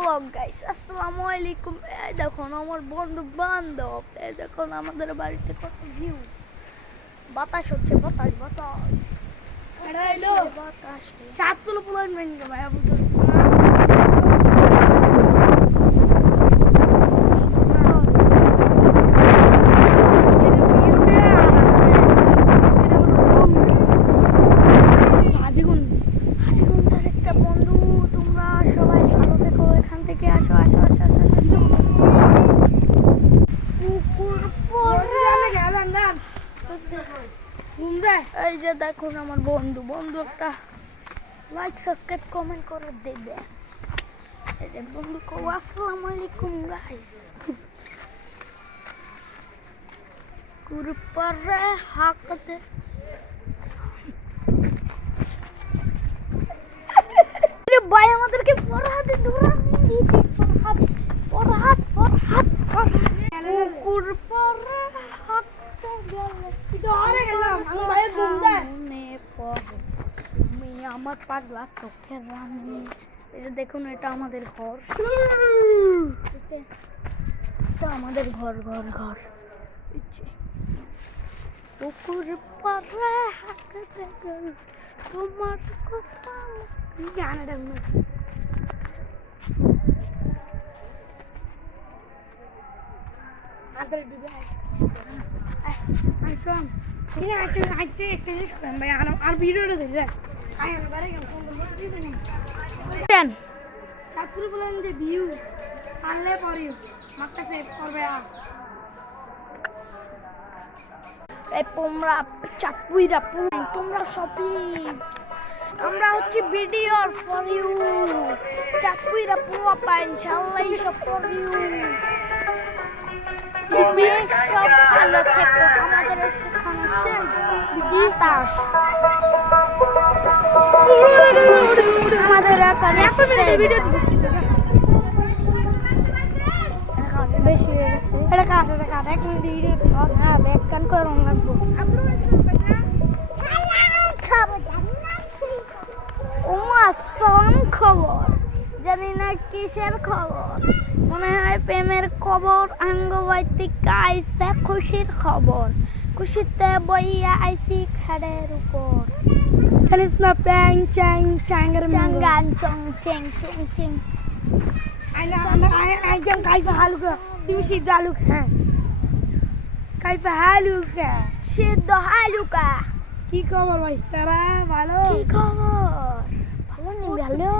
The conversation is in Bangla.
ব্লগ গাইস, আসসালামু আলাইকুম। এই দেখুন আমার বন্ধু বান্ধব, এই দেখুন আমাদের বাড়িতে কত ভিউ। বাতাস হচ্ছে, বাতাস বাতাস। এটা হলো বাতাস চাঁদপুর পুলান ভেঙে ভাইয়া বুঝতেছি একটা বন্ধু, তোমরা সবাই ভালো থেকো। এখান থেকে আসো আসো আসো আসো পুকুর পরে এই যে দেখুন আমার বন্ধু বন্ধু একটা লাইক সাবস্ক্রাইব কমেন্ট করে দেবে। এই যে বন্ধু কো আসসালামু আলাইকুম গাইস। কুরপারে হাকতে ভাই আমাদেরকে ফরহাদে দৌড়ানি দিয়েছে। ফরহাদ ফরহাদ কুকুর পরে হাঁটতে গেলে মনে পড়ে তুমি আমার পাগলা চোখের রানী। এই যে দেখুন এটা আমাদের ঘর, এটা আমাদের ঘর ঘর ঘর। পুকুর পাড়ে হাঁটতে গেলে তোমার কথা গানটা আর ভিডিওটা দেখে চাঁদপুর বলেন যে ভিউ আনলে পরে মাথা সেভ করবে। আর এই তোমরা চাকুইরা তোমরা সবই আমরা হচ্ছে ভিডিও ফর ইউ। চাকুইরা পুয়া পাই ইনশাআল্লাহ সব ফর ইউ। তুমি সব ভালো থেকো। আমাদের সেখানে বাতাস, আমাদের এখানে বেশি হয়ে গেছে। এটা কাটা এক মিনিট ভিডিও হ্যাঁ ব্যাখ্যান করুন লাগবো। খবর জানি না কিসের খবর, মনে হয় প্রেমের খবর। আঙ্গবাইতে আইসে খুশির খবর, খুশিতে বইয়া আইসি খাড়ের উপর। জানিস না প্যাং চ্যাং চ্যাংের চাঙ্গান চং চেং চং চেং। একজন কাইপা হালুকা তুমি সিদ্ধ আলু হ্যাঁ কাইপা হালুকা সিদ্ধ হালুকা। কি খবর ভাই তারা ভালো? কি খবর? ভালো নি ভালো।